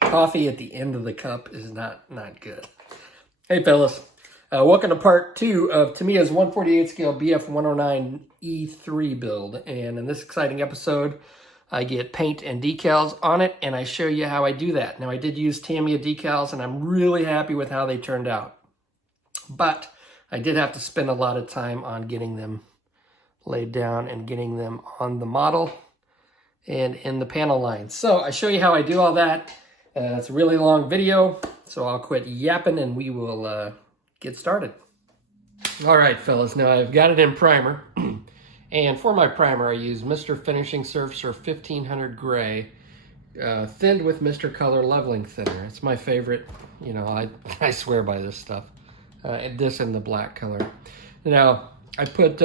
Coffee at the end of the cup is not good. Hey fellas, welcome to part 2 of Tamiya's 148 scale BF-109 E3 build. And in this exciting episode, I get paint and decals on it, and I show you how I do that. Now, I did use Tamiya decals, and I'm really happy with how they turned out. But I did have to spend a lot of time on getting them laid down and getting them on the model and in the panel line. So I show you how I do all that. It's a really long video, so I'll quit yapping and we will get started. All right, fellas, now I've got it in primer. And for my primer, I use Mr. Finishing Surfacer 1500 Gray, thinned with Mr. Color Leveling Thinner. It's my favorite. You know, I swear by this stuff. This in the black color. Now, I put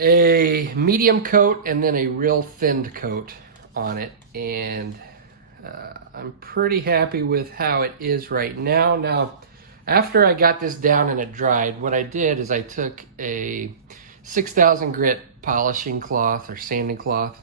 a medium coat and then a real thinned coat on it, and I'm pretty happy with how it is right now. Now, after I got this down and it dried, what I did is I took a 6000 grit polishing cloth or sanding cloth,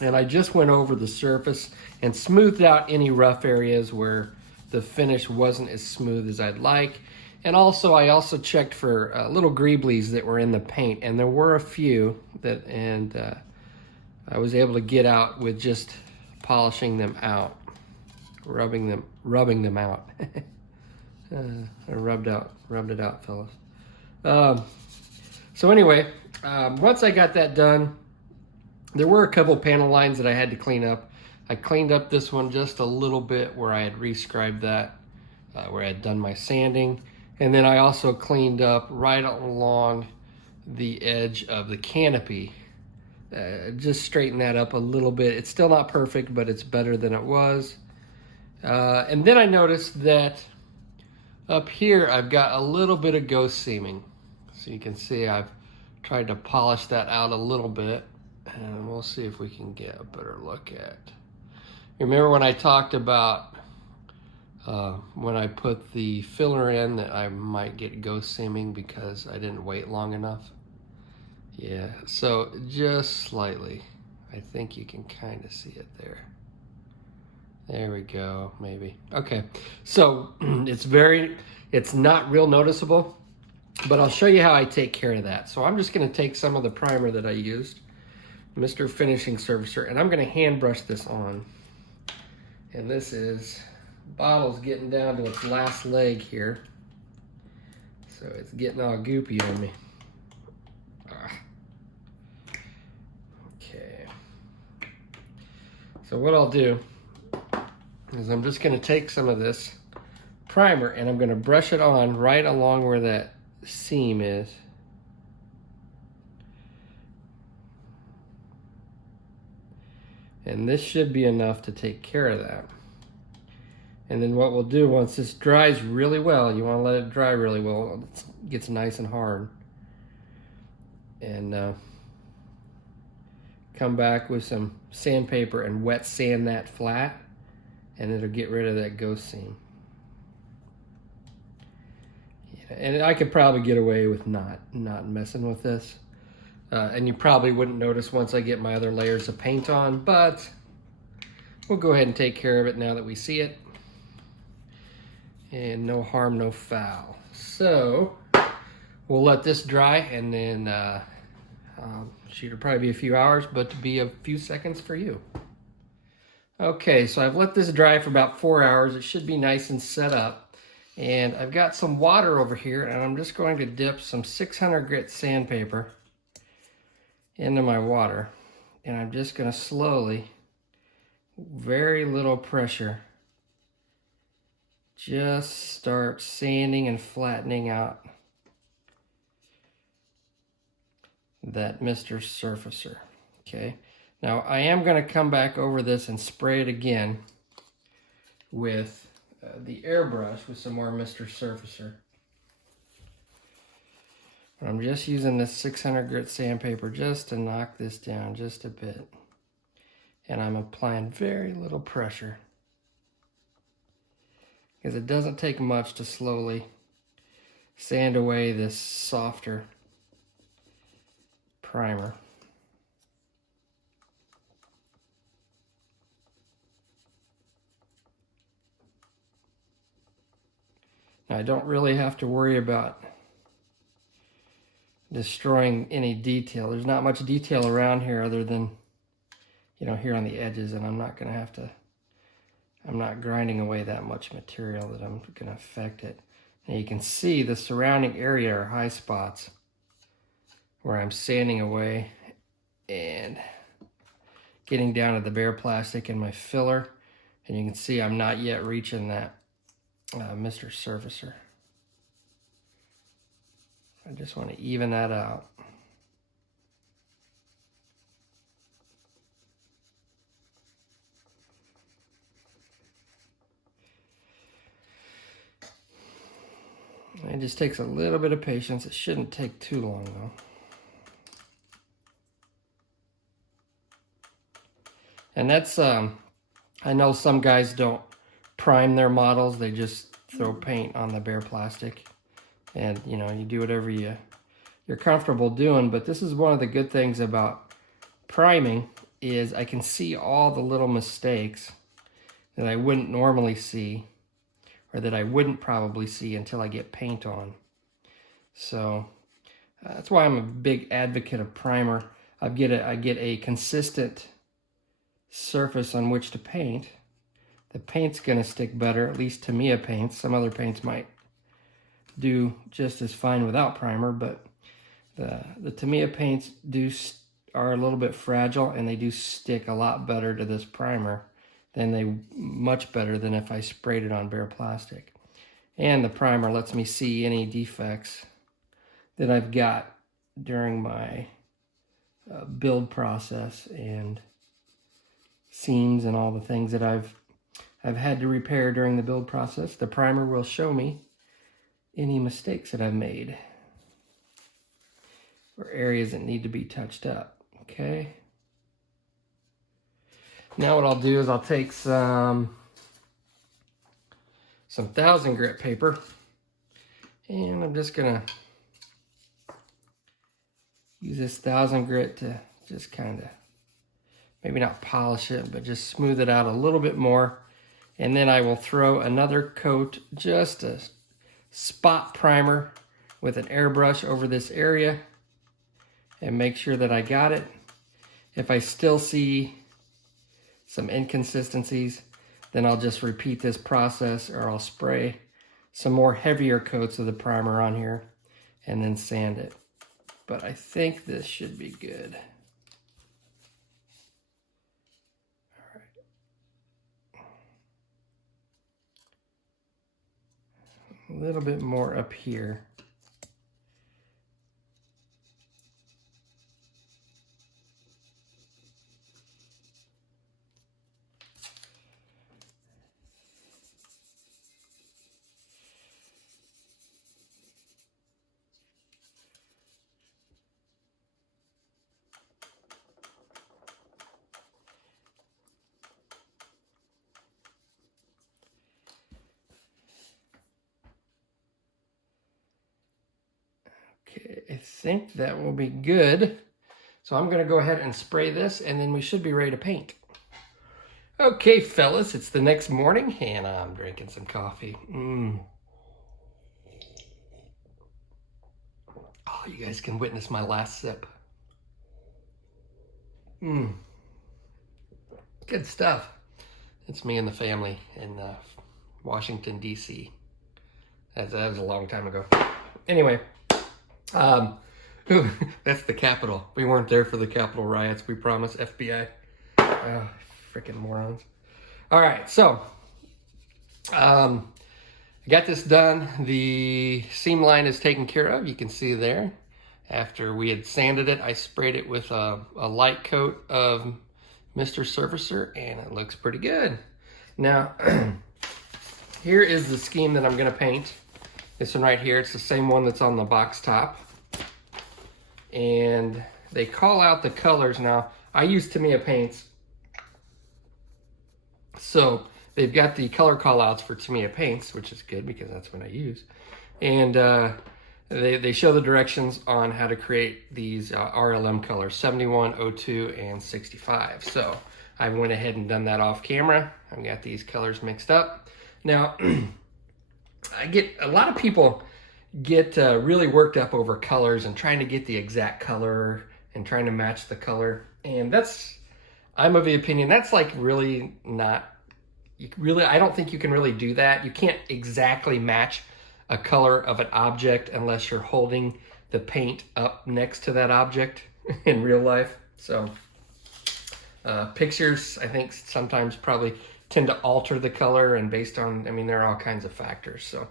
and I just went over the surface and smoothed out any rough areas where the finish wasn't as smooth as I'd like. And also, I also checked for little greeblies that were in the paint, and there were a few that, and I was able to get out with just polishing them out, rubbing them out. I rubbed it out, fellas. So anyway, once I got that done, there were a couple panel lines that I had to clean up. I cleaned up this one just a little bit where I had rescribed that, where I had done my sanding. And then I also cleaned up right along the edge of the canopy. Just straighten that up a little bit. It's still not perfect, but it's better than it was. And then I noticed that up here, I've got a little bit of ghost seaming. So you can see I've tried to polish that out a little bit. And we'll see if we can get a better look at. Remember when I talked about when I put the filler in that I might get ghost seaming because I didn't wait long enough? Yeah, so just slightly. I think you can kind of see it there. There we go, maybe. Okay, so it's not real noticeable, but I'll show you how I take care of that. So I'm just gonna take some of the primer that I used, Mr. Finishing Surfacer, and I'm gonna hand brush this on. And this is, bottle's getting down to its last leg here. So it's getting all goopy on me. Okay. So what I'll do is I'm just gonna take some of this primer and I'm gonna brush it on right along where that seam is. And this should be enough to take care of that. And then what we'll do, once this dries really well, you want to let it dry really well, it gets nice and hard. And come back with some sandpaper and wet sand that flat, and it'll get rid of that ghost seam. Yeah, and I could probably get away with not messing with this. And you probably wouldn't notice once I get my other layers of paint on, but we'll go ahead and take care of it now that we see it. And no harm, no foul. So we'll let this dry, and then it'll probably be a few hours, but to be a few seconds for you. Okay, so I've let this dry for about 4 hours. It should be nice and set up. And I've got some water over here, and I'm just going to dip some 600 grit sandpaper into my water, and I'm just going to slowly, very little pressure, just start sanding and flattening out that Mr. Surfacer. Okay, now I am going to come back over this and spray it again with the airbrush with some more Mr. Surfacer. I'm just using this 600 grit sandpaper just to knock this down just a bit. And I'm applying very little pressure, because it doesn't take much to slowly sand away this softer primer. Now, I don't really have to worry about destroying any detail. There's not much detail around here other than, you know, here on the edges, and I'm not grinding away that much material that I'm going to affect it. And you can see the surrounding area are high spots where I'm sanding away and getting down to the bare plastic in my filler. And you can see I'm not yet reaching that Mr. Surfacer. I just want to even that out. It just takes a little bit of patience. It shouldn't take too long though. And that's, I know some guys don't prime their models. They just throw paint on the bare plastic. And, you know, you do whatever you're comfortable doing. But this is one of the good things about priming is I can see all the little mistakes that I wouldn't normally see, or that I wouldn't probably see until I get paint on. So that's why I'm a big advocate of primer. I get a consistent surface on which to paint. The paint's gonna stick better, at least Tamiya paints. Some other paints might do just as fine without primer, but the Tamiya paints are a little bit fragile, and they do stick a lot better to this primer much better than if I sprayed it on bare plastic. And the primer lets me see any defects that I've got during my build process, and seams and all the things that I've had to repair during the build process. The primer will show me any mistakes that I've made or areas that need to be touched up. Okay. Now what I'll do is I'll take some 1000 grit paper, and I'm just gonna use this 1000 grit to just kind of, maybe not polish it, but just smooth it out a little bit more. And then I will throw another coat, just a spot primer with an airbrush over this area, and make sure that I got it. If I still see some inconsistencies, then I'll just repeat this process, or I'll spray some more heavier coats of the primer on here and then sand it. But I think this should be good. All right. A little bit more up here. Okay, I think that will be good. So I'm gonna go ahead and spray this, and then we should be ready to paint. Okay, fellas, it's the next morning, and I'm drinking some coffee. Oh, you guys can witness my last sip. Good stuff. It's me and the family in Washington, D.C. That was a long time ago. Anyway, that's the Capitol. We weren't there for the Capitol riots, we promise, FBI. Oh, freaking morons. All right, so I got this done. The seam line is taken care of. You can see there. After we had sanded it, I sprayed it with a light coat of Mr. Surfacer, and it looks pretty good. Now, here is the scheme that I'm gonna paint. This one right here, it's the same one that's on the box top. And they call out the colors. Now, I use Tamiya paints, so they've got the color call outs for Tamiya paints, which is good because that's what I use. And they show the directions on how to create these RLM colors, 71, 02, and 65. So I went ahead and done that off camera. I've got these colors mixed up. Now, I I get a lot of people get really worked up over colors and trying to get the exact color and trying to match the color. And I'm of the opinion that's like really not, I don't think you can really do that. You can't exactly match a color of an object unless you're holding the paint up next to that object in real life. So pictures, I think sometimes probably tend to alter the color, and based on, I mean, there are all kinds of factors. So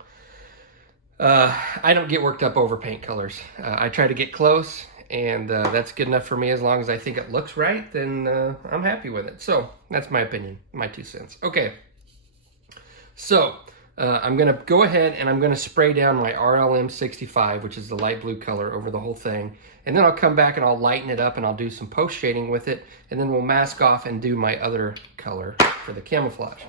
I don't get worked up over paint colors. I try to get close, and that's good enough for me. As long as I think it looks right, then I'm happy with it. So that's my opinion, my 2 cents. Okay, so I'm gonna go ahead and I'm gonna spray down my RLM 65, which is the light blue color, over the whole thing. And then I'll come back and I'll lighten it up and I'll do some post shading with it. And then we'll mask off and do my other color for the camouflage.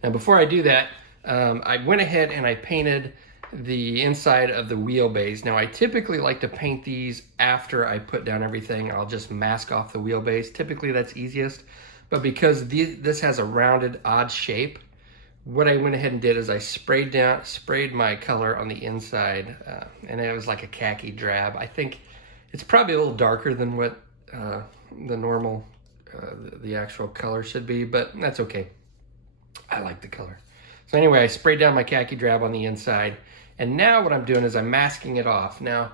Now before I do that, I went ahead and I painted the inside of the wheelbase. Now I typically like to paint these after I put down everything. I'll just mask off the wheelbase. Typically that's easiest. But because this has a rounded, odd shape, what I went ahead and did is I sprayed my color on the inside, and it was like a khaki drab. I think it's probably a little darker than what the normal, the actual color should be, but that's okay. I like the color. So anyway, I sprayed down my khaki drab on the inside, and now what I'm doing is I'm masking it off. Now,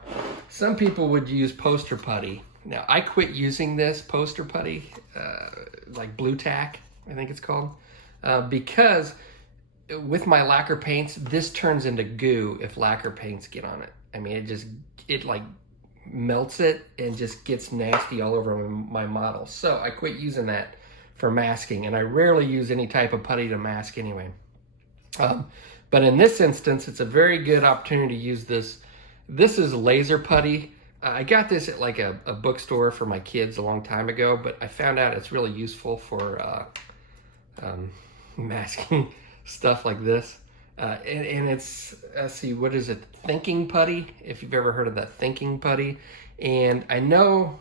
some people would use poster putty. Now, I quit using this poster putty, like blue tack, I think it's called, because with my lacquer paints, this turns into goo if lacquer paints get on it. I mean, it like melts it and just gets nasty all over my model. So I quit using that for masking, and I rarely use any type of putty to mask anyway. But in this instance, it's a very good opportunity to use this. This is laser putty. I got this at like a bookstore for my kids a long time ago, but I found out it's really useful for masking stuff like this. And it's, let's see, what is it? Thinking putty, if you've ever heard of that thinking putty. And I know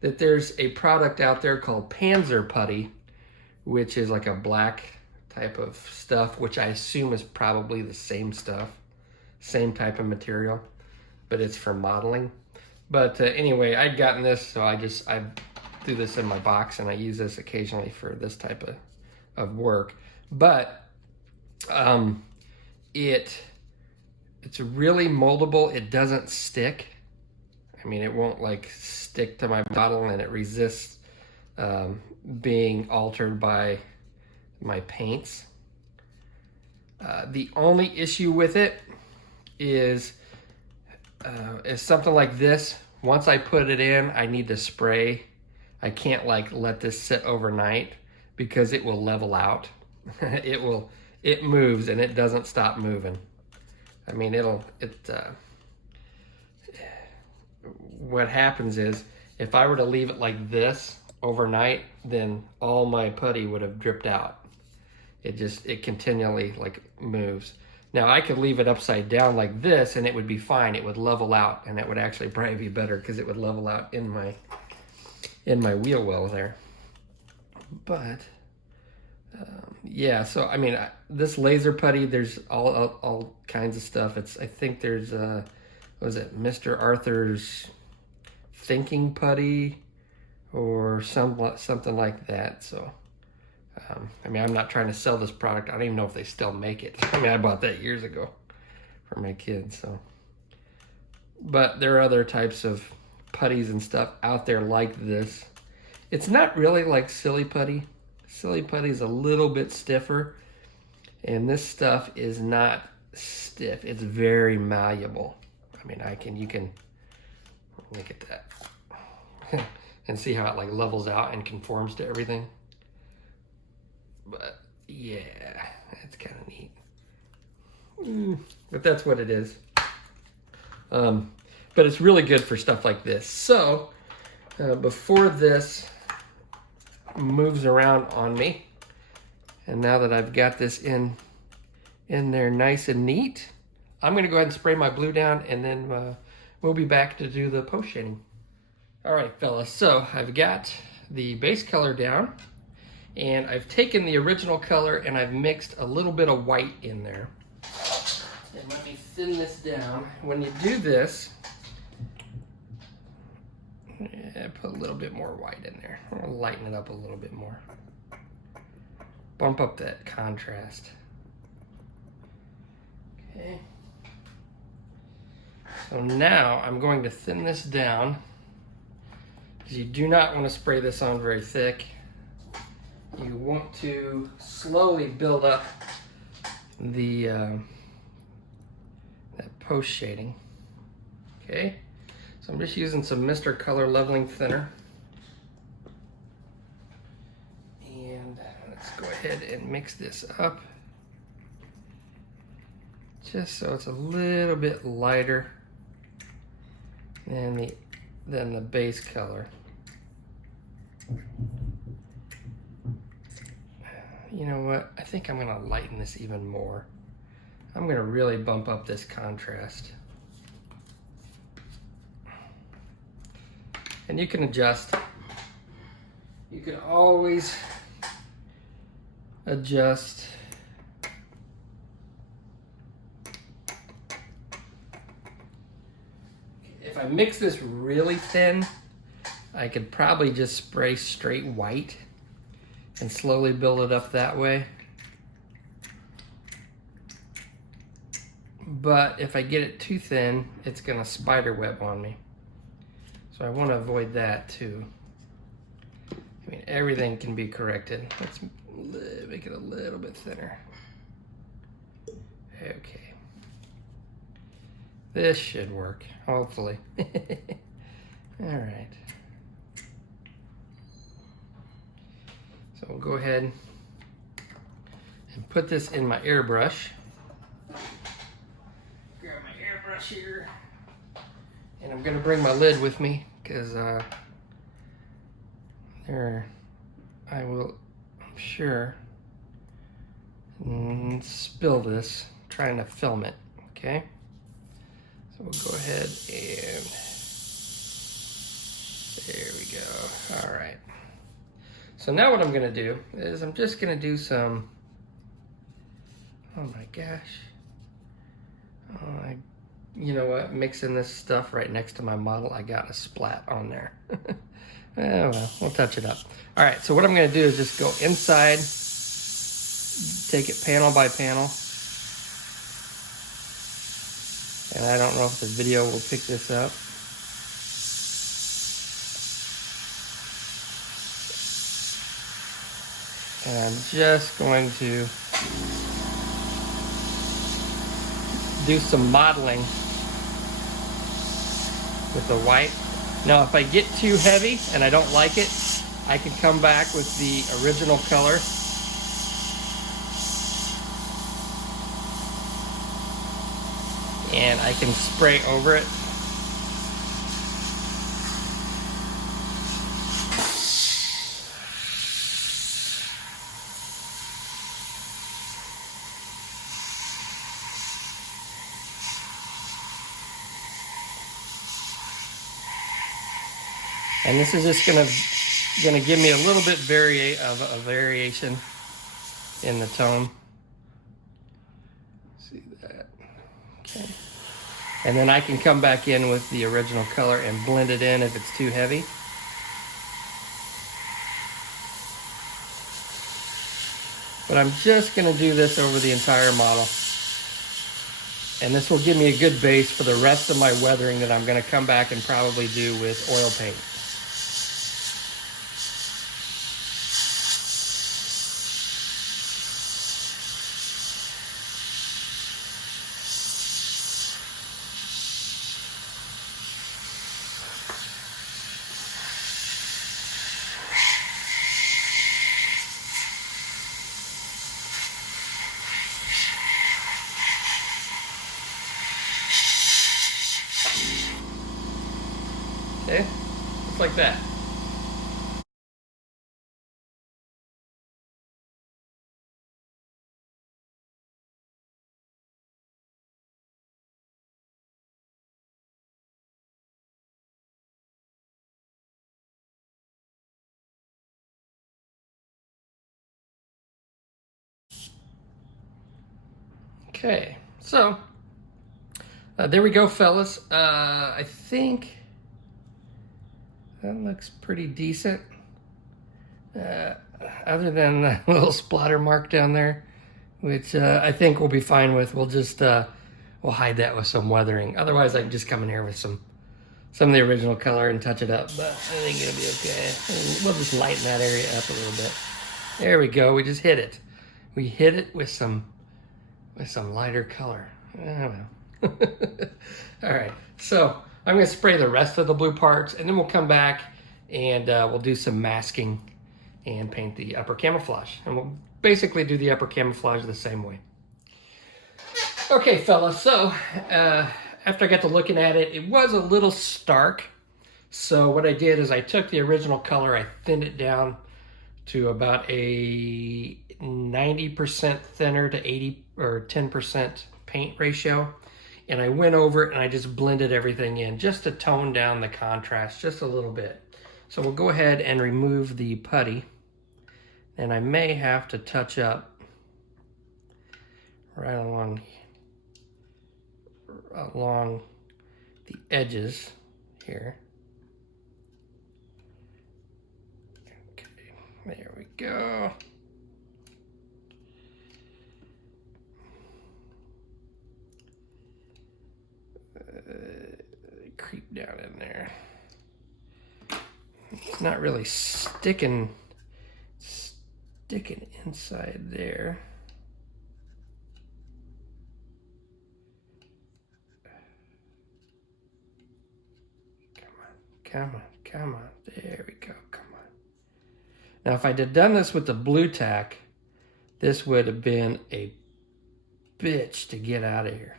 that there's a product out there called Panzer putty, which is like a black type of stuff, which I assume is probably the same stuff, same type of material, but it's for modeling. But anyway, I'd gotten this, so I threw this in my box, and I use this occasionally for this type of work. But it's really moldable. It doesn't stick. I mean, it won't like stick to my model, and it resists being altered by my paints. The only issue with it is something like this. Once I put it in, I need to spray. I can't like let this sit overnight because it will level out. It moves and it doesn't stop moving. I mean, what happens is if I were to leave it like this overnight, then all my putty would have dripped out. It continually like moves. Now I could leave it upside down like this and it would be fine. It would level out, and it would actually probably be better because it would level out in my wheel well there. But yeah, so I mean, this laser putty, there's all kinds of stuff. I think there's what was it, Mr. Arthur's thinking putty or something like that. So I mean, I'm not trying to sell this product. I don't even know if they still make it. I mean, I bought that years ago for my kids. So, but there are other types of putties and stuff out there like this. It's not really like silly putty. Silly putty is a little bit stiffer, and this stuff is not stiff. It's very malleable. I mean, you can look at that and see how it like levels out and conforms to everything. But yeah, it's kind of neat. But that's what it is. But it's really good for stuff like this. So before this moves around on me, and now that I've got this in there nice and neat, I'm going to go ahead and spray my blue down, and then we'll be back to do the post shading. All right, fellas, so I've got the base color down, and I've taken the original color and I've mixed a little bit of white in there. And let me thin this down. When you do this, put a little bit more white in there. I'm gonna lighten it up a little bit more. Bump up that contrast. Okay. So now I'm going to thin this down, because you do not want to spray this on very thick. You want to slowly build up the that post shading. Okay, so I'm just using some Mr. Color Leveling Thinner. And let's go ahead and mix this up, just so it's a little bit lighter than the base color. You know what? I think I'm gonna lighten this even more. I'm gonna really bump up this contrast. And you can adjust. You can always adjust. If I mix this really thin, I could probably just spray straight white and slowly build it up that way. But if I get it too thin, it's gonna spider web on me. So I want to avoid that too. I mean, everything can be corrected. Let's make it a little bit thinner. Okay. This should work, hopefully. All right. So we'll go ahead and put this in my airbrush. Grab my airbrush here. And I'm gonna bring my lid with me, because I will, I'm sure, spill this trying to film it, okay? So we'll go ahead and, there we go, all right. So now what I'm gonna do is I'm just gonna do some, oh my gosh. You know what, mixing this stuff right next to my model, I got a splat on there. Oh well, we'll touch it up. All right, so what I'm gonna do is just go inside, take it panel by panel. And I don't know if the video will pick this up. And I'm just going to do some modeling with the white. Now if I get too heavy and I don't like it, I can come back with the original color. And I can spray over it. And this is just gonna give me a little bit of a variation in the tone. See that? Okay. And then I can come back in with the original color and blend it in if it's too heavy. But I'm just gonna do this over the entire model. And this will give me a good base for the rest of my weathering that I'm gonna come back and probably do with oil paint. Okay, just like that. Okay, so There we go, fellas. I think that looks pretty decent. Other than that little splatter mark down there, which I think we'll be fine with. We'll just we'll hide that with some weathering. Otherwise, I can just come in here with some of the original color and touch it up. But I think it'll be okay. We'll just lighten that area up a little bit. There we go. We just hit it. We hit it with some lighter color. I don't know. All right. So I'm going to spray the rest of the blue parts, and then we'll come back and we'll do some masking and paint the upper camouflage. And we'll basically do the upper camouflage the same way. Okay, fellas, so after I got to looking at it, it was a little stark. So what I did is I took the original color, I thinned it down to about a 90% thinner to 80 or 10% paint ratio. And I went over it and I just blended everything in just to tone down the contrast just a little bit. So we'll go ahead and remove the putty. And I may have to touch up right along the edges here. Okay, there we go. Creep down in there. It's not really sticking inside there. Come on. There we go. Come on. Now, if I had done this with the blue tack, this would have been a bitch to get out of here.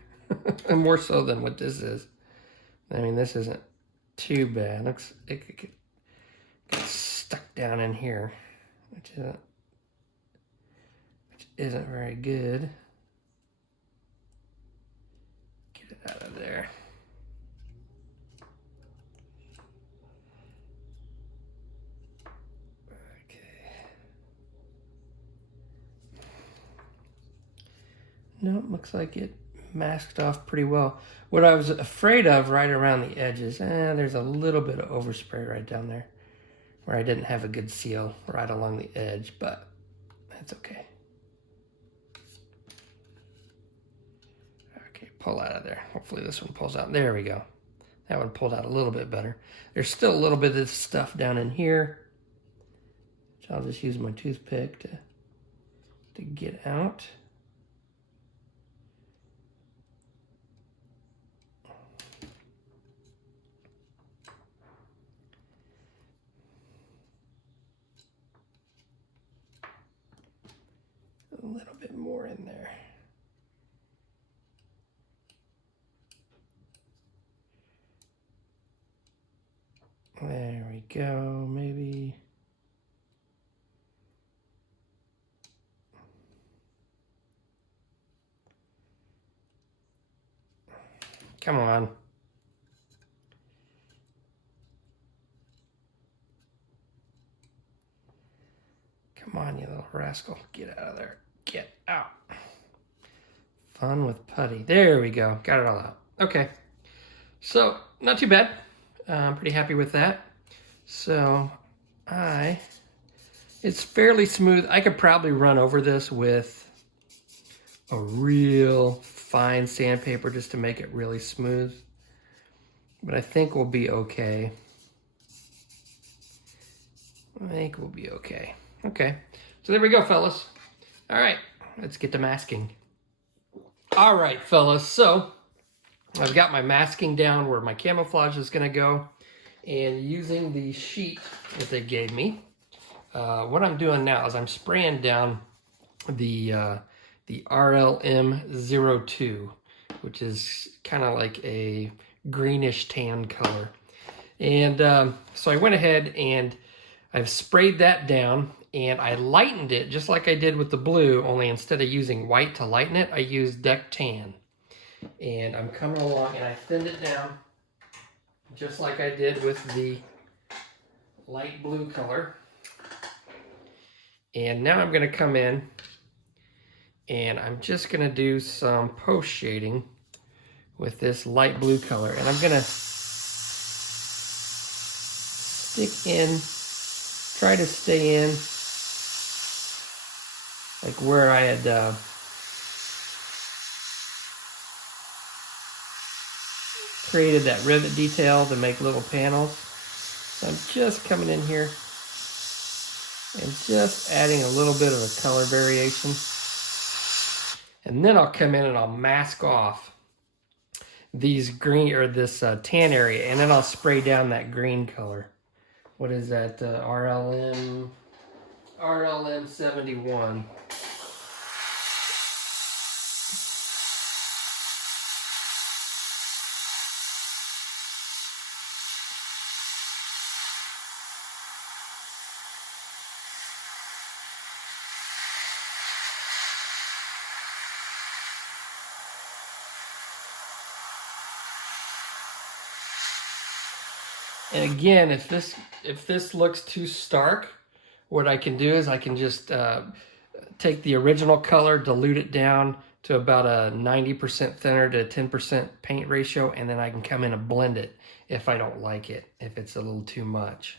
More so than what this is. I mean, this isn't too bad. Looks it could get stuck down in here, which isn't very good. Get it out of there. No, it looks like it masked off pretty well. What I was afraid of right around the edges, there's a little bit of overspray right down there where I didn't have a good seal right along the edge, but that's okay. Okay, pull out of there. Hopefully this one pulls out. There we go. That one pulled out a little bit better. There's still a little bit of this stuff down in here, which I'll just use my toothpick to get out. A little bit more in there. There we go, maybe. Come on. Come on, you little rascal. Get out of there. Get out. Fun with putty. There we go. Got it all out. Okay. So, not too bad. I'm pretty happy with that. So, it's fairly smooth. I could probably run over this with a real fine sandpaper just to make it really smooth. But I think we'll be okay. Okay, so there we go, fellas. All right, let's get to masking. All right, fellas, so I've got my masking down where my camouflage is gonna go, and using the sheet that they gave me, what I'm doing now is I'm spraying down the RLM02, which is kind of like a greenish tan color. And so I went ahead and I've sprayed that down, and I lightened it just like I did with the blue, only instead of using white to lighten it, I used Deck Tan. And I'm coming along and I thinned it down just like I did with the light blue color. And now I'm going to come in and I'm just going to do some post shading with this light blue color. And I'm gonna stick in, try to stay in like where I had created that rivet detail to make little panels. So I'm just coming in here and just adding a little bit of a color variation. And then I'll come in and I'll mask off these green, or this tan area, and then I'll spray down that green color. What is that? RLM 71. And again, if this looks too stark, what I can do is I can just take the original color, dilute it down to about a 90% thinner to 10% paint ratio, and then I can come in and blend it if I don't like it, if it's a little too much.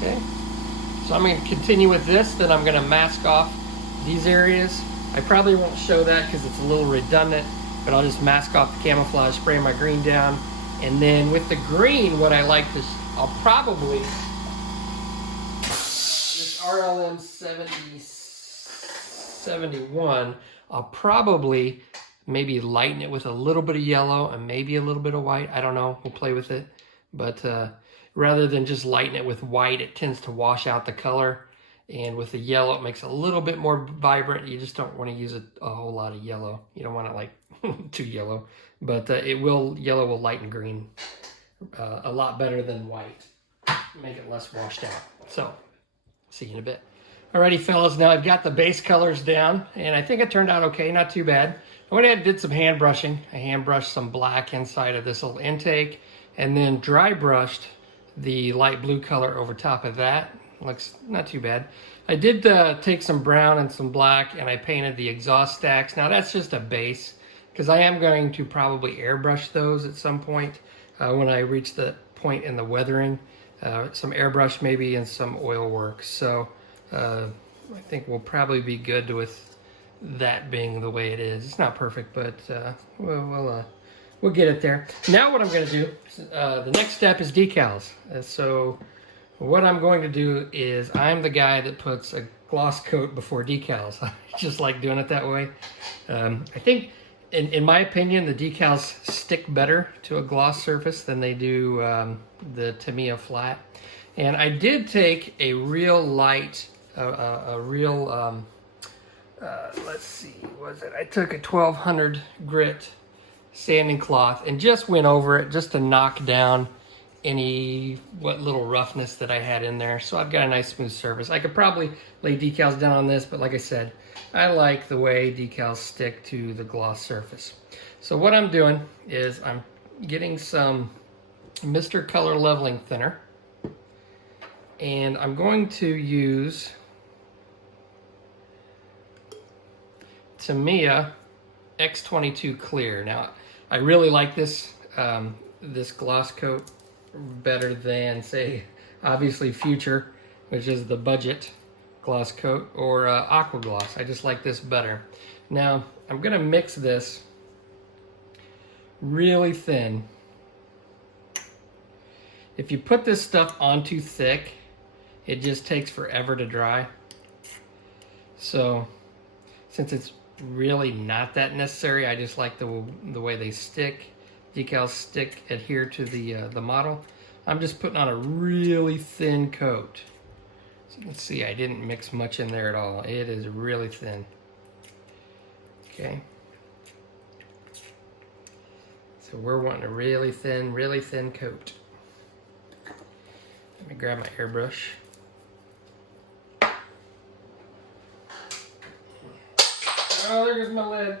Okay, so I'm going to continue with this, then I'm going to mask off these areas. I probably won't show that because it's a little redundant, but I'll just mask off the camouflage, spray my green down, and then with the green, what I like is I'll probably, this RLM 71, I'll probably maybe lighten it with a little bit of yellow and maybe a little bit of white. I don't know, we'll play with it, but rather than just lighten it with white, it tends to wash out the color. And with the yellow, it makes it a little bit more vibrant. You just don't want to use a whole lot of yellow. You don't want it like too yellow. But yellow will lighten green a lot better than white. Make it less washed out. So, see you in a bit. Alrighty, fellas, now I've got the base colors down. And I think it turned out okay, not too bad. I went ahead and did some hand brushing. I hand brushed some black inside of this little intake. And then dry brushed the light blue color over top of that. Looks not too bad. I did take some brown and some black, and I painted the exhaust stacks. Now that's just a base, because I am going to probably airbrush those at some point when I reach the point in the weathering. Some airbrush maybe and some oil work. So I think we'll probably be good with that being the way it is. It's not perfect, but we'll get it there. Now what I'm going to do, the next step is decals. So what I'm going to do is, I'm the guy that puts a gloss coat before decals. I just like doing it that way. I think, in my opinion, the decals stick better to a gloss surface than they do the Tamiya flat. And I did take a real light, let's see, what was it? I took a 1200 grit sanding cloth and just went over it just to knock down what little roughness that I had in there. So I've got a nice smooth surface. I could probably lay decals down on this, but like I said, I like the way decals stick to the gloss surface. So what I'm doing is I'm getting some Mr. Color Leveling Thinner, and I'm going to use Tamiya X22 Clear. Now, I really like this this gloss coat better than, say, obviously Future, which is the budget gloss coat, or Aqua Gloss. I just like this better. Now, I'm going to mix this really thin. If you put this stuff on too thick, it just takes forever to dry. So, since it's really not that necessary, I just like the way they stick. Decals adhere to the model. I'm just putting on a really thin coat. So you can see I didn't mix much in there at all. It is really thin. Okay. So we're wanting a really thin coat. Let me grab my airbrush. Oh, there goes my lid.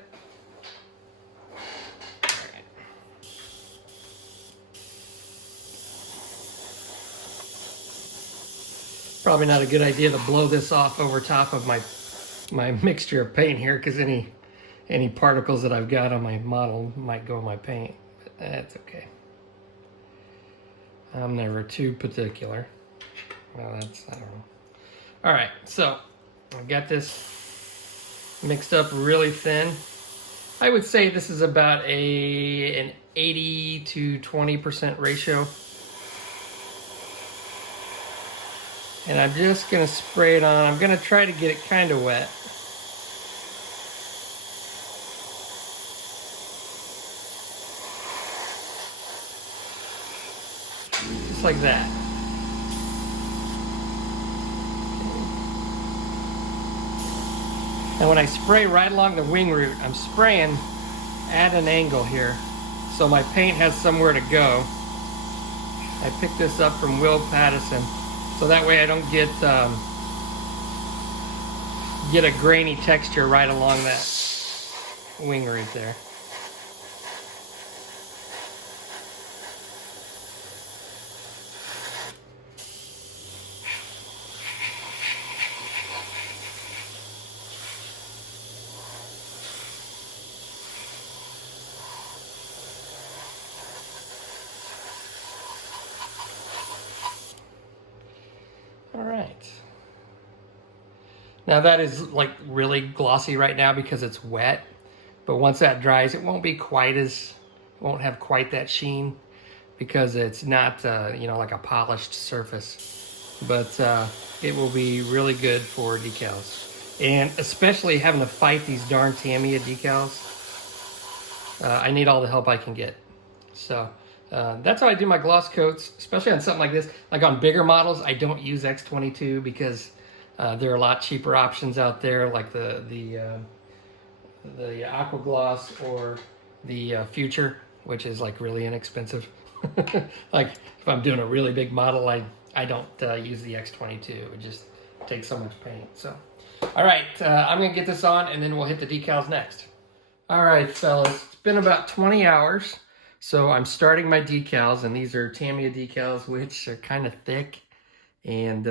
probably not a good idea to blow this off over top of my mixture of paint here, because any particles that I've got on my model might go in my paint. But that's okay. I'm never too particular. Well, that's, I don't know. All right, so I've got this mixed up really thin. I would say this is about an 80 to 20% ratio. And I'm just gonna spray it on. I'm gonna try to get it kind of wet. Just like that. And when I spray right along the wing root, I'm spraying at an angle here, so my paint has somewhere to go. I picked this up from Will Pattison, so that way I don't get a grainy texture right along that wing root there. All right. Now that is like really glossy right now because it's wet, but once that dries, it won't be quite as, won't have quite that sheen because it's not, you know, like a polished surface. But it will be really good for decals. And especially having to fight these darn Tamiya decals, I need all the help I can get. So that's how I do my gloss coats, especially on something like this. Like on bigger models, I don't use X22 because there are a lot cheaper options out there, like the Aqua Gloss or the Future, which is like really inexpensive. Like if I'm doing a really big model, I don't use the X22. It just takes so much paint. So, all right, I'm gonna get this on and then we'll hit the decals next. All right, fellas, it's been about 20 hours. So I'm starting my decals, and these are Tamiya decals, which are kind of thick and,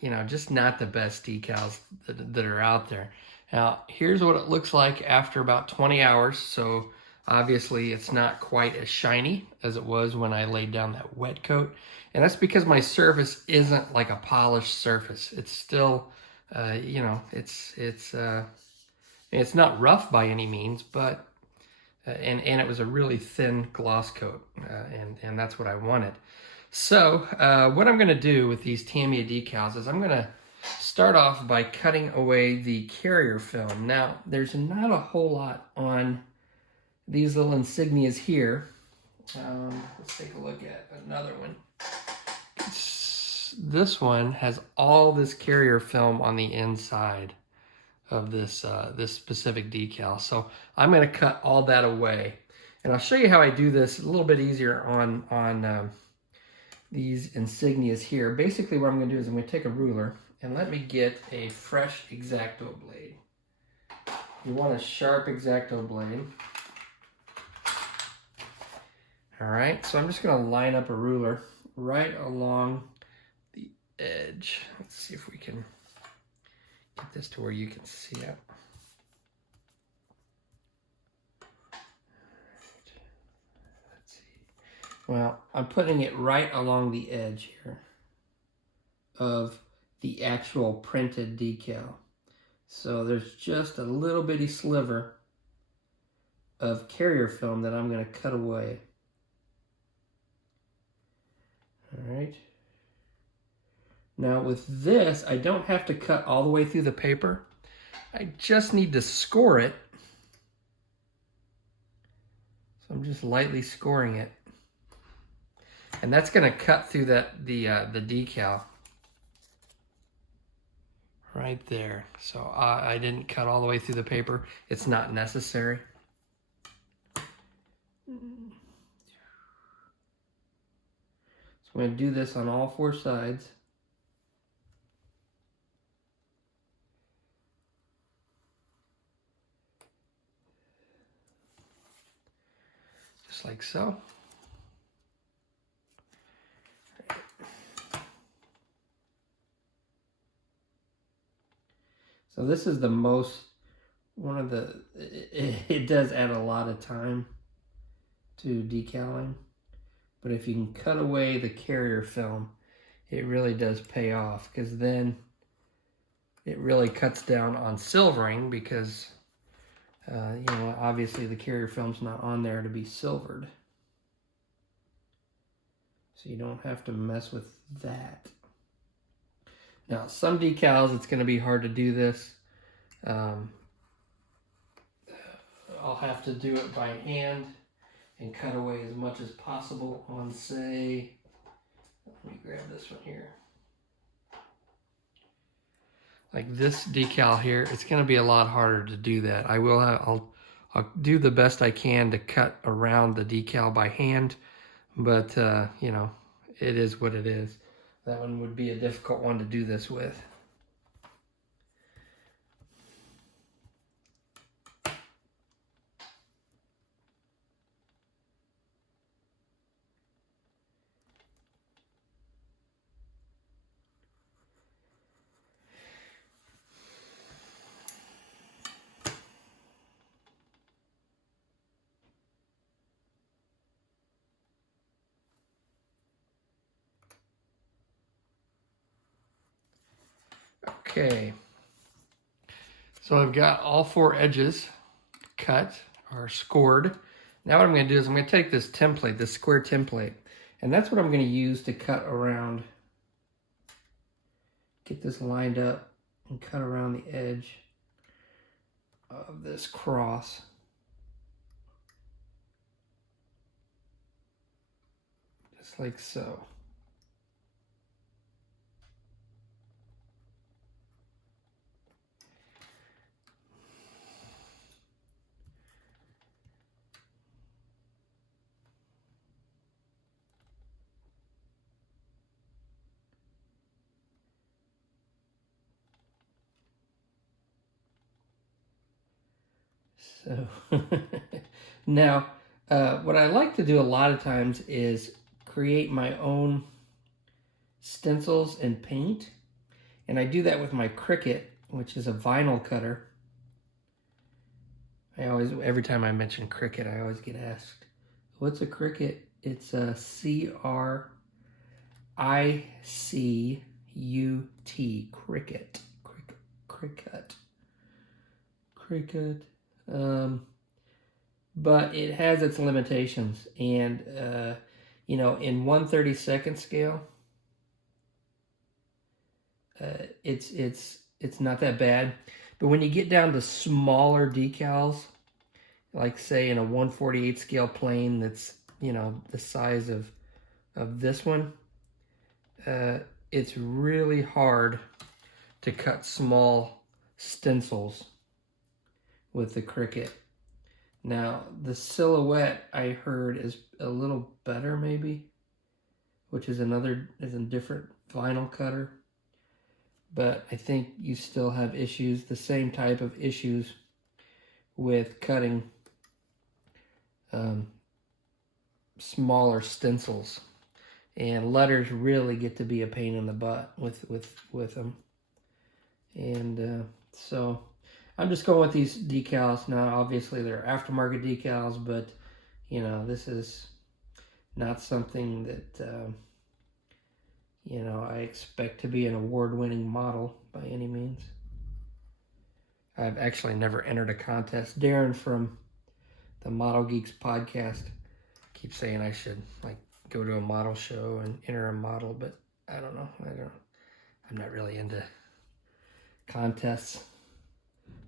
you know, just not the best decals that are out there. Now, here's what it looks like after about 20 hours. So obviously it's not quite as shiny as it was when I laid down that wet coat. And that's because my surface isn't like a polished surface. It's still, you know, it's not rough by any means, but and it was a really thin gloss coat, and that's what I wanted. So what I'm going to do with these Tamiya decals is I'm going to start off by cutting away the carrier film. Now, there's not a whole lot on these little insignias here. Let's take a look at another one. This one has all this carrier film on the inside of this this specific decal. So I'm going to cut all that away, and I'll show you how I do this a little bit easier on these insignias here. Basically what I'm going to do is I'm going to take a ruler and let me get a fresh X-Acto blade. You want a sharp X-Acto blade. All right, so I'm just going to line up a ruler right along the edge. Let's see if we can get this to where you can see it. Let's see. Well, I'm putting it right along the edge here of the actual printed decal. So there's just a little bitty sliver of carrier film that I'm going to cut away. All right. Now with this, I don't have to cut all the way through the paper. I just need to score it. So I'm just lightly scoring it. And that's going to cut through the decal. Right there. So I didn't cut all the way through the paper. It's not necessary. So I'm going to do this on all four sides. Just like so. this is the most, one of the, it does add a lot of time to decaling. But if you can cut away the carrier film, it really does pay off, because then it really cuts down on silvering, because you know, obviously the carrier film's not on there to be silvered. So you don't have to mess with that. Now, some decals, it's going to be hard to do this. I'll have to do it by hand and cut away as much as possible on, say, let me grab this one here. Like this decal here, it's going to be a lot harder to do that. I'll do the best I can to cut around the decal by hand, but you know, it is what it is. That one would be a difficult one to do this with. Okay, so I've got all 4 edges cut or scored. Now what I'm going to do is I'm going to take this template, this square template, and that's what I'm going to use to cut around, get this lined up and cut around the edge of this cross. Just like so. So now, what I like to do a lot of times is create my own stencils and paint. And I do that with my Cricut, which is a vinyl cutter. Every time I mention Cricut, I always get asked, what's a Cricut? It's a C-R-I-C-U-T, Cricut. Cricut. But it has its limitations, and you know, in 1/32 scale, it's not that bad. But when you get down to smaller decals, like say in a 1/48 scale plane that's, you know, the size of this one, it's really hard to cut small stencils with the Cricut. Now, the Silhouette, I heard, is a little better maybe, which is a different vinyl cutter. But I think you still have issues, the same type of issues with cutting smaller stencils. And letters really get to be a pain in the butt with them. And so I'm just going with these decals. Now, obviously, they're aftermarket decals, but, you know, this is not something that, you know, I expect to be an award-winning model by any means. I've actually never entered a contest. Darren from the Model Geeks podcast keeps saying I should, like, go to a model show and enter a model, but I don't know. I'm not really into contests.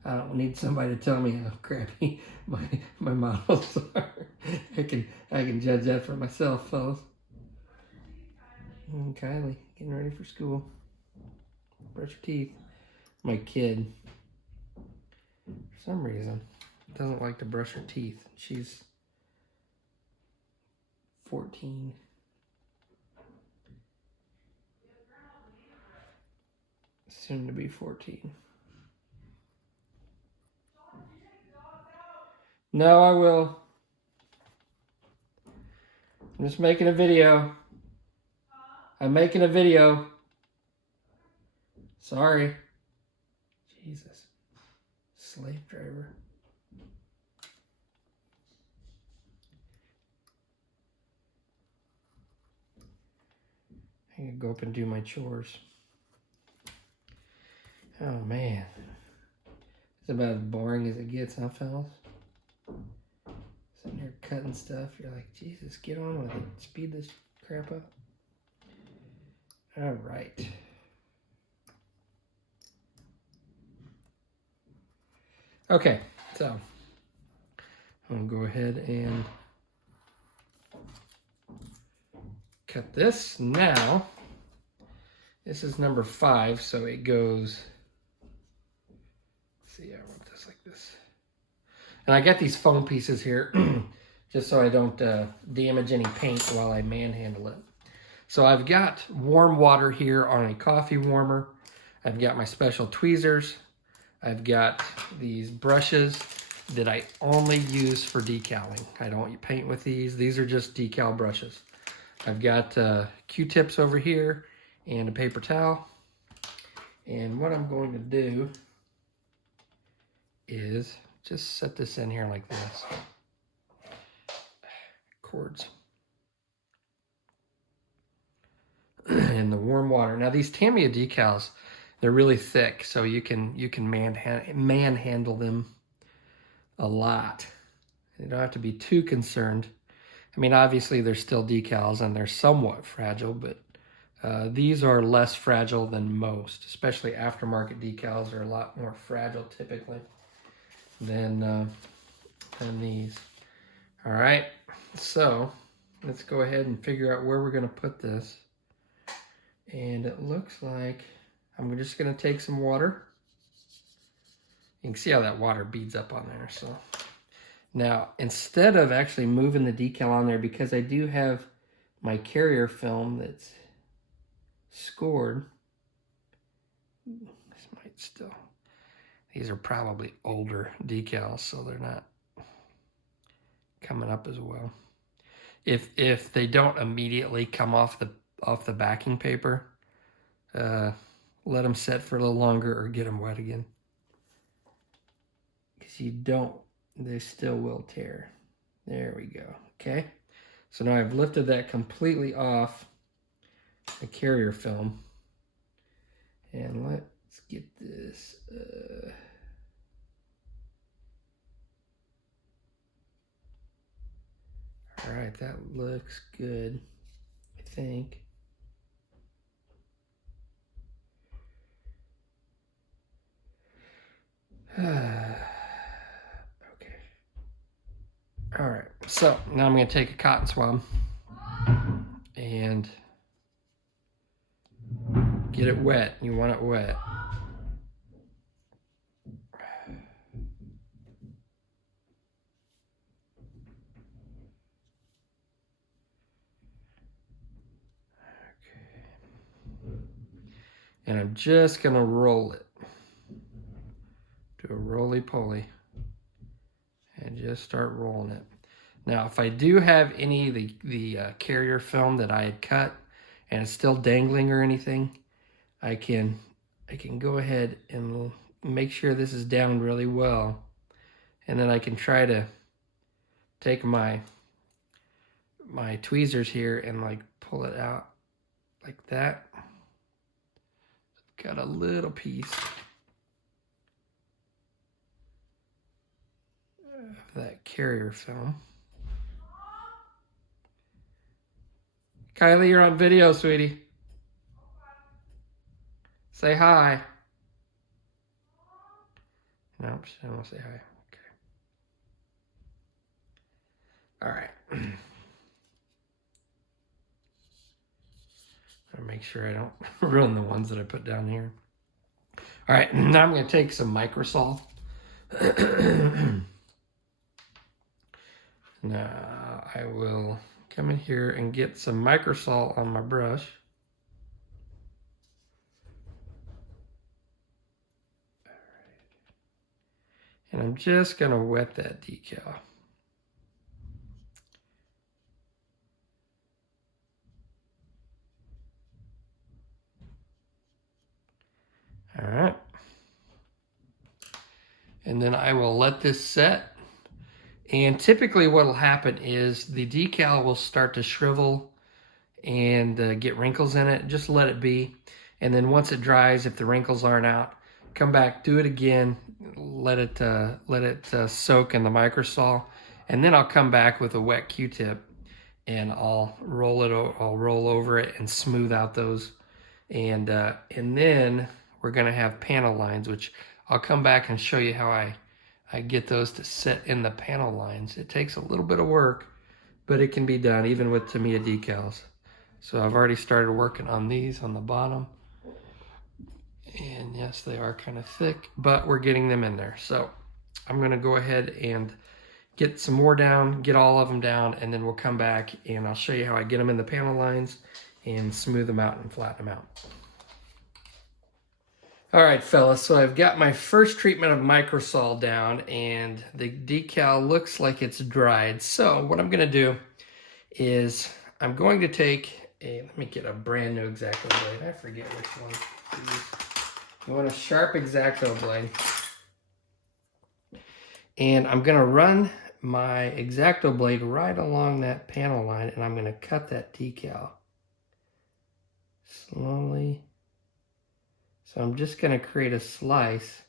I don't need somebody to tell me how crappy my models are. I can judge that for myself, fellas. And Kylie, getting ready for school. Brush your teeth. My kid, for some reason, doesn't like to brush her teeth. She's 14. Soon to be 14. No, I will. I'm just making a video. I'm making a video. Sorry. Jesus. slave driver. I can go up and do my chores. Oh man. It's about as boring as it gets, huh, fellas? Sitting here cutting stuff. You're like, Jesus, get on with it. Speed this crap up. All right. Okay, so I'm gonna go ahead and cut this. Now, this is number 5, so it goes, let's see, I want this like this. And I got these foam pieces here just so I don't damage any paint while I manhandle it. So I've got warm water here on a coffee warmer. I've got my special tweezers. I've got these brushes that I only use for decaling. I don't paint with these. These are just decal brushes. I've got Q-tips over here and a paper towel. And what I'm going to do is just set this in here like this. Cords. In the warm water. Now these Tamiya decals, they're really thick, so you can manhandle them a lot. You don't have to be too concerned. I mean, obviously they're still decals and they're somewhat fragile, but these are less fragile than most, especially aftermarket decals are a lot more fragile typically than these. All right, so let's go ahead and figure out where we're going to put this. And it looks like I'm just going to take some water. You can see how that water beads up on there. So now, instead of actually moving the decal on there, because I do have my carrier film that's scored, this might still, these are probably older decals, so they're not coming up as well. If they don't immediately come off the backing paper, let them set for a little longer or get them wet again. Because you don't, they still will tear. There we go. Okay. So now I've lifted that completely off the carrier film. And let's get this. All right, that looks good, I think. Okay. All right, so now I'm going to take a cotton swab and get it wet. You want it wet. And I'm just going to roll it. Do a roly-poly. And just start rolling it. Now, if I do have any of the carrier film that I had cut and it's still dangling or anything, I can go ahead and make sure this is down really well. And then I can try to take my tweezers here and like pull it out like that. Got a little piece of that carrier film. Kylie, you're on video, sweetie. Say hi. Nope, she don't want to say hi. Okay. All right. I'll make sure I don't ruin the ones that I put down here. All right, now I'm going to take some microsol. Now I will come in here and get some microsol on my brush. All right. And I'm just going to wet that decal. All right. And then I will let this set. And typically what will happen is the decal will start to shrivel and get wrinkles in it. Just let it be. And then once it dries, if the wrinkles aren't out, come back, do it again, let it soak in the microsol, and then I'll come back with a wet Q-tip and I'll roll over it and smooth out those, and then we're gonna have panel lines, which I'll come back and show you how I get those to set in the panel lines. It takes a little bit of work, but it can be done even with Tamiya decals. So I've already started working on these on the bottom. And yes, they are kind of thick, but we're getting them in there. So I'm gonna go ahead and get some more down, get all of them down, and then we'll come back and I'll show you how I get them in the panel lines and smooth them out and flatten them out. All right, fellas, so I've got my first treatment of microsol down and the decal looks like it's dried. So what I'm gonna do is I'm going to take let me get a brand new X-Acto blade. I forget which one to use. You want a sharp X-Acto blade. And I'm gonna run my X-Acto blade right along that panel line and I'm gonna cut that decal slowly. So I'm just gonna create a slice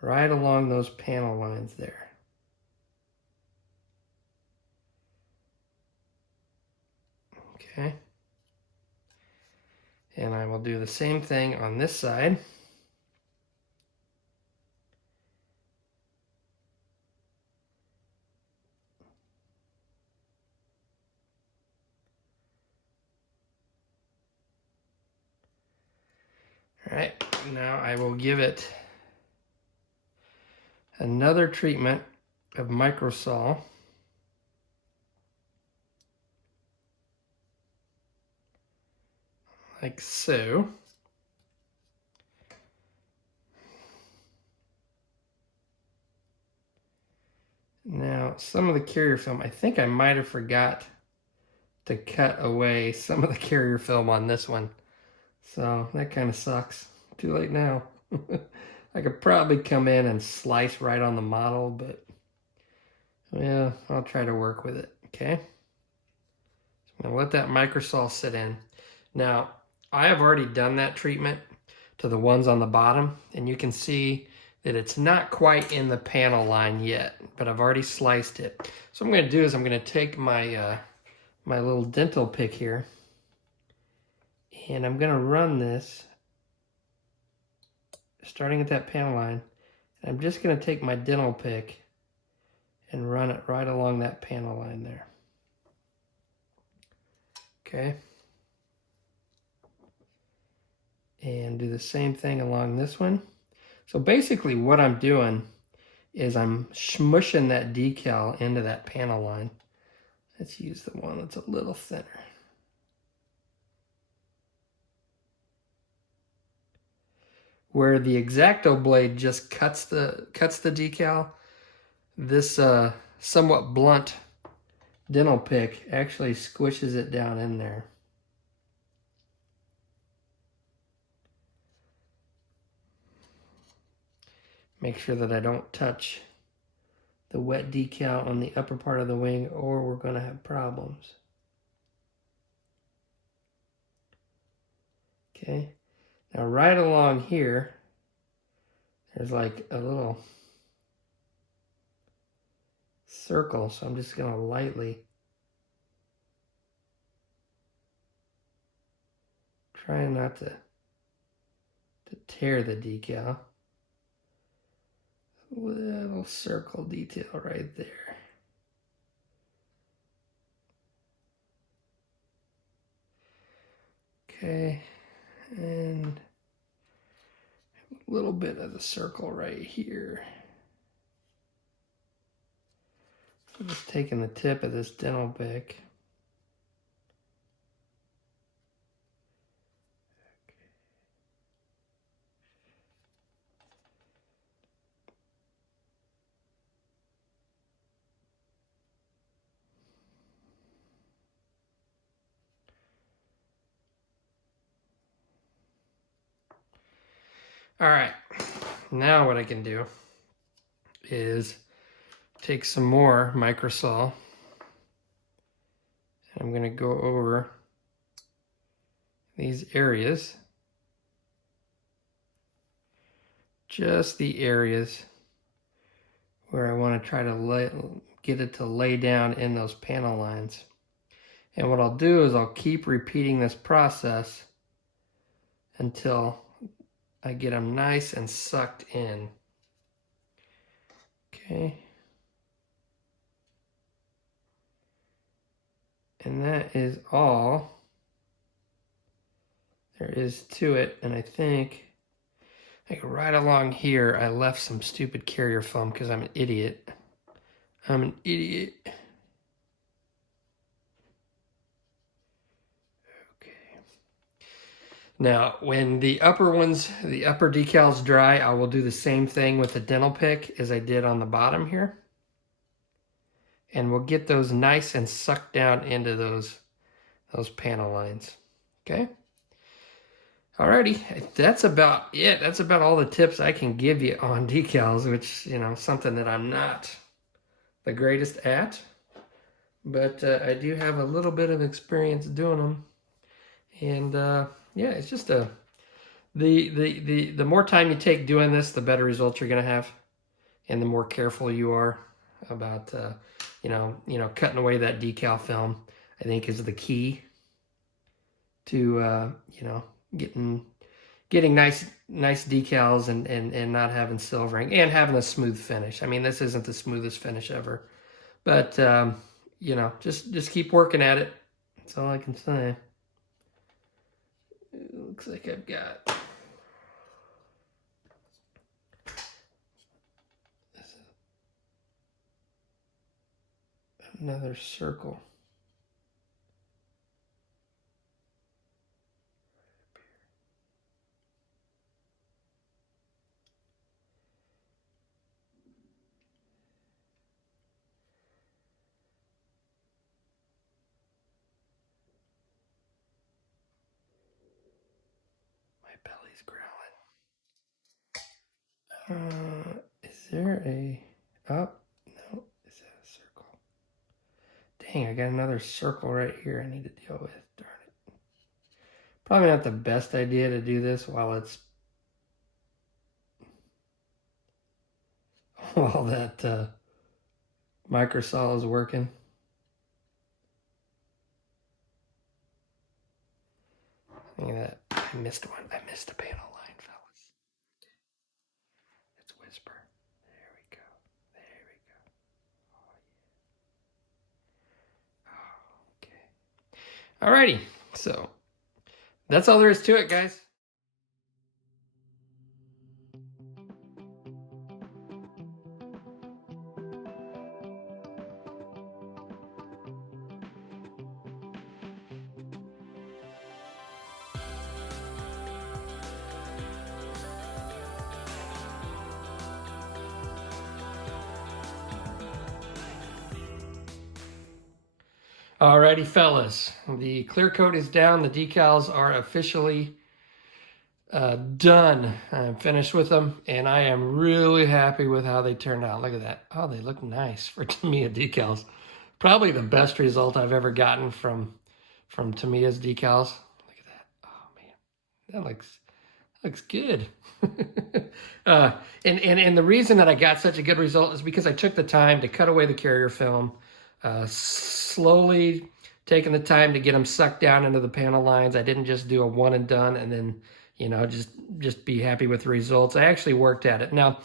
right along those panel lines there. Okay. And I will do the same thing on this side. All right, now I will give it another treatment of microsol. Like so. Now, some of the carrier film, I think I might have forgot to cut away some of the carrier film on this one. So that kind of sucks. Too late now. I could probably come in and slice right on the model, but yeah, I'll try to work with it, okay? So I'm gonna let that microsol sit in. Now, I have already done that treatment to the ones on the bottom, and you can see that it's not quite in the panel line yet, but I've already sliced it. So what I'm gonna do is I'm gonna take my, my little dental pick here, and I'm gonna run this, starting at that panel line. And I'm just gonna take my dental pick and run it right along that panel line there. Okay. And do the same thing along this one. So basically what I'm doing is I'm smushing that decal into that panel line. Let's use the one that's a little thinner. Where the X-Acto blade just cuts the decal, this somewhat blunt dental pick actually squishes it down in there. Make sure that I don't touch the wet decal on the upper part of the wing, or we're going to have problems. Okay, now right along here, there's like a little circle, so I'm just going to lightly try not to tear the decal. Little circle detail right there. Okay, and a little bit of the circle right here. I'm just taking the tip of this dental pick. All right, now what I can do is take some more microsol. I'm going to go over these areas, just the areas where I want to try to get it to lay down in those panel lines. And what I'll do is I'll keep repeating this process until I get them nice and sucked in. Okay. And that is all there is to it. And I think like right along here, I left some stupid carrier foam because I'm an idiot. I'm an idiot. Okay. Now, when the upper ones, the upper decals dry, I will do the same thing with the dental pick as I did on the bottom here. And we'll get those nice and sucked down into those panel lines. Okay. Alrighty, that's about it. That's about all the tips I can give you on decals, which, you know, something that I'm not the greatest at, but I do have a little bit of experience doing them. And yeah, it's just the more time you take doing this, the better results you're gonna have, and the more careful you are about you know cutting away that decal film. I think is the key to you know getting nice decals and not having silvering and having a smooth finish. I mean, this isn't the smoothest finish ever, but you know, just keep working at it. That's all I can say. It looks like I've got another circle. Belly's growling. Is there a... Oh, no. Is that a circle? Dang, I got another circle right here I need to deal with. Darn it. Probably not the best idea to do this while it's... while that microsol is working. Look at that. I missed one. I missed a panel line, fellas. Let's whisper. There we go. There we go. Oh, okay. Alrighty. So that's all there is to it, guys. Alrighty, fellas, the clear coat is down. The decals are officially done. I'm finished with them, and I am really happy with how they turned out. Look at that. Oh, they look nice for Tamiya decals. Probably the best result I've ever gotten from Tamiya's decals. Look at that. Oh man, that looks good. And the reason that I got such a good result is because I took the time to cut away the carrier film. Slowly taking the time to get them sucked down into the panel lines. I didn't just do a one and done and then, you know, just be happy with the results. I actually worked at it. Now,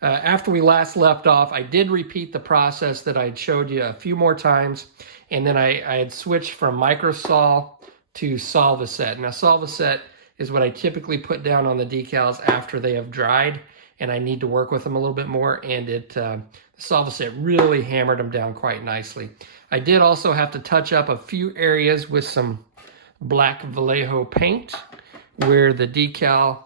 after we last left off, I did repeat the process that I showed you a few more times, and then I had switched from microsol to Solvaset. Now, Solvaset is what I typically put down on the decals after they have dried, and I need to work with them a little bit more, and the Solvaset really hammered them down quite nicely. I did also have to touch up a few areas with some black Vallejo paint where the decal,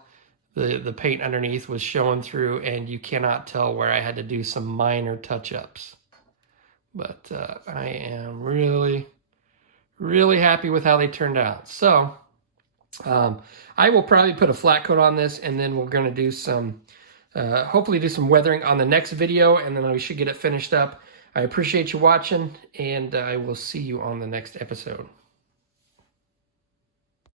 the paint underneath was showing through, and you cannot tell where I had to do some minor touch-ups. But I am really, really happy with how they turned out. So I will probably put a flat coat on this, and then we're going to do some hopefully do some weathering on the next video, and then we should get it finished up. I appreciate you watching, and I will see you on the next episode.